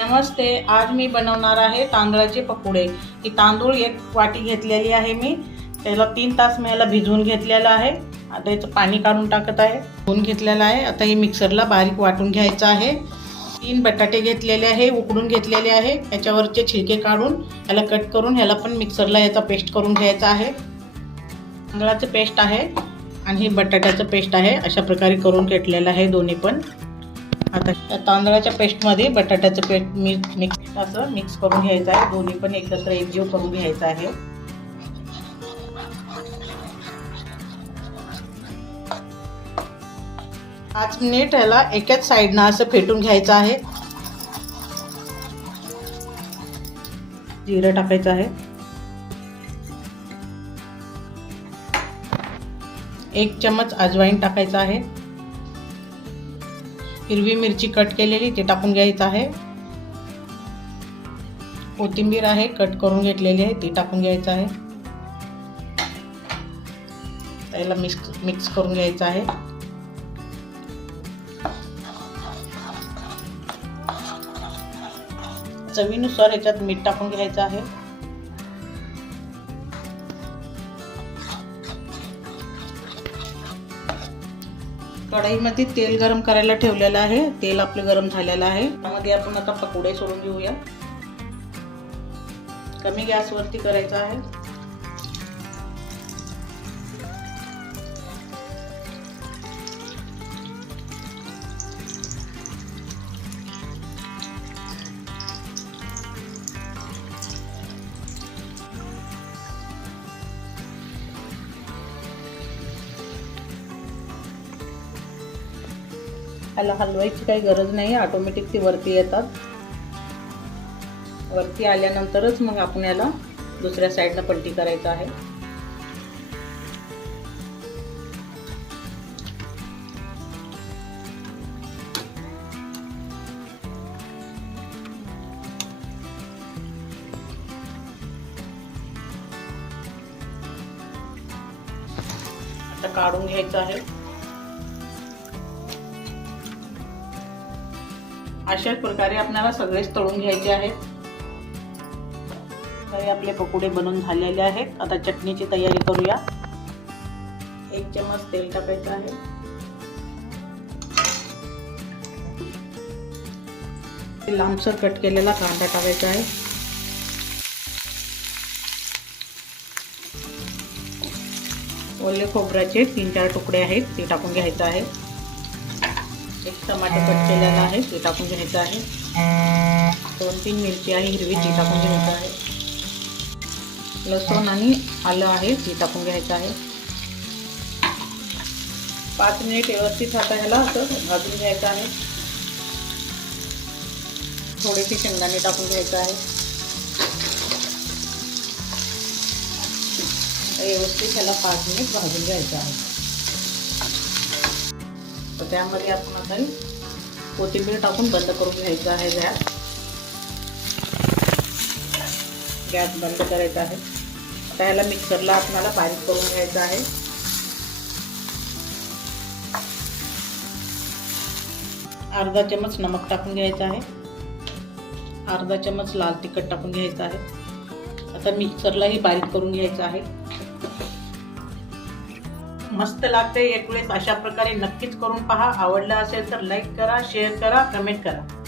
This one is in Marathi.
नमस्ते। आज मी बनवणार आहे तांदळाचे पकोडे। ही तांदूळ एक वाटी घेतलेली आहे मी। त्याला 3 तास मी याला भिजवून घेतलेलं आहे। आता याचं पाणी काढून टाकत आहे। धुवून घेतलेलं आहे। आता हे मिक्सरला बारीक वाटून घ्यायचं आहे। 3 बटाटे घेतलेले आहे, उकडून घेतलेले आहे। याच्यावरचे छिलके काढून याला कट करून याला पण मिक्सरला याचा पेस्ट करून घ्यायचा आहे। तांदळाचं पेस्ट आहे आणि हे बटाट्याचं पेस्ट आहे। अशा प्रकारे करून घेतलेलं आहे दोन्ही पण। आता या तांदळाच्या पेस्टमध्ये बटाट्याचं पेस्ट मिक्स करून घ्यायचं आहे। दोन्ही पण एकत्र एकजीव करून घ्यायचं आहे। पाच मिनिट याला एकाच साइडनं असं फेटून घ्यायचं आहे। जिरं टाकायचं आहे। 1 चम्मच अजवाईन टाकायचा आहे। हिरवी मिरची कट केलेली ती टाकून घ्यायचं आहे। कोथिंबीर आहे कट करून घेतलेली आहे ती टाकून घ्यायचं आहे। त्याला मिक्स करून घ्यायचं आहे। चवीनुसार याच्यात मीठ टाकून घ्यायचं आहे। कढईमध्ये तेल गरम करायला ठेवलेलं आहे। तेल आपले गरम झालेलं आहे। त्यामध्ये आपण आता पकोडे सोडून घेऊया। कमी गॅसवरती करायचं आहे। याला हलवायची काही गरज नाही, ऑटोमॅटिक ती वरती येतात। वरती आल्यानंतरच मग आपण याला दुसऱ्या साइडला पलटी करायचं आहे। आता काढून घ्यायचं आहे। अशाच प्रकारे आपल्याला सगळेच तळून घ्यायचे आहेत। तर आपले पकोडे बनवून झालेले आहेत। आता चटणीची तयारी करूया। 1 चम्मच तेल टाकायचं आहे। लांबसर कट केलेला कांदा टाकायचा आहे। ओले खोबऱ्याचे 3-4 तुकडे आहेत ते टाकून घ्यायचं आहे। 1 टमाटर कट केलेला आहे ते टाकून घ्यायचं आहे। 2-3 मिरची आहे हिरवी ती टाकून घ्यायचं आहे। लसूण आणि आलं आहे ते टाकून घ्यायचं आहे। 5 मिनिट व्यवस्थित आता ह्याला असं भाजून घ्यायचं आहे। थोडेसे शेंगदाणे टाकून घ्यायचं आहे। व्यवस्थित ह्याला 5 मिनिट भाजून घ्यायचं आहे। तर त्यामध्ये आपण आता कोथिंबीर टाकून बंद करून घ्यायचं आहे। गॅस बंद करायचा आहे। आता ह्याला मिक्सरला आपल्याला बारीक करून घ्यायचं आहे। अर्धा चम्मच नमक टाकून घ्यायचं आहे। अर्धा चम्मच लाल तिखट टाकून घ्यायचं आहे। आता मिक्सरलाही बारीक करून घ्यायचं आहे। मस्त लागते। एक वेळेस अशा प्रकारे नक्कीच करून पहा। आवडलं असेल तर लाईक करा, शेअर करा, कमेंट करा।